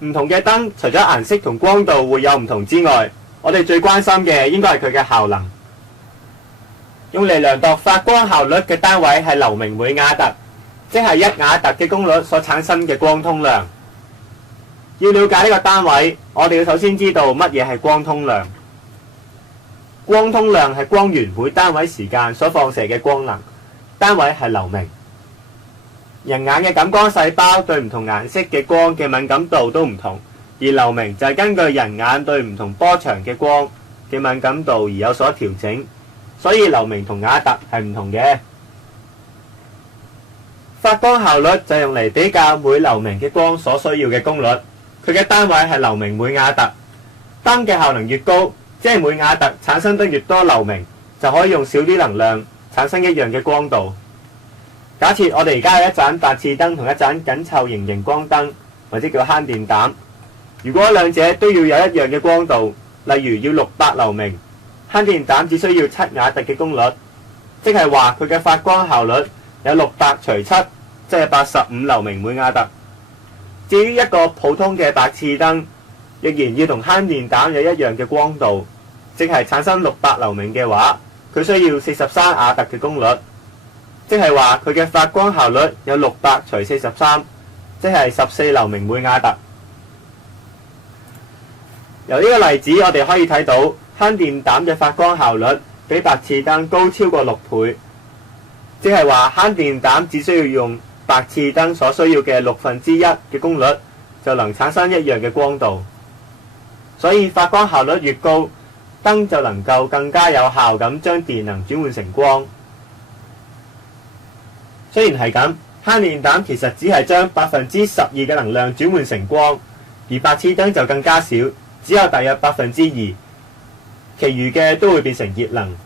唔同嘅燈除咗顏色同光度會有唔同之外，我哋最關心嘅應該係佢嘅效能。用嚟量度發光效率嘅單位係流明每瓦特，即係1瓦特嘅功率所產生嘅光通量。要了解呢個單位，我哋要首先知道乜嘢係光通量。光通量係光源每單位時間所放射嘅光能，單位係流明。人眼嘅感光細胞對唔同顏色嘅光嘅敏感度都唔同，而流明就係根據人眼對唔同波長嘅光嘅敏感度而有所調整，所以流明同瓦特係唔同嘅。發光效率就用嚟比較每流明嘅光所需要嘅功率，佢嘅單位係流明每瓦特。燈嘅效能越高，即係每瓦特產生得越多流明，就可以用少啲能量產生一樣嘅光度。假設我哋而家有一盞白熾燈同一盞緊湊型熒光燈，或者叫慳電膽。如果兩者都要有一樣嘅光度，例如要600流明，慳電膽只需要7瓦特嘅功率，即係話佢嘅發光效率有600除7，即係85流明每瓦特。至於一個普通嘅白熾燈，若然要同慳電膽有一樣嘅光度，即係產生600流明嘅話，佢需要43瓦特嘅功率。即係話佢嘅發光效率有600除43，即係14流明每瓦特。由呢個例子我哋可以睇到慳電膽嘅發光效率比白熾燈高超過6倍，即係話慳電膽只需要用白熾燈所需要嘅1/6嘅功率就能產生一樣嘅光度。所以發光效率越高，燈就能夠更加有效咁將電能轉換成光。雖然係咁，慳電膽其實只係將12%嘅能量轉換成光，而白熾燈就更加少，只有大約2%，其餘嘅都會變成熱能。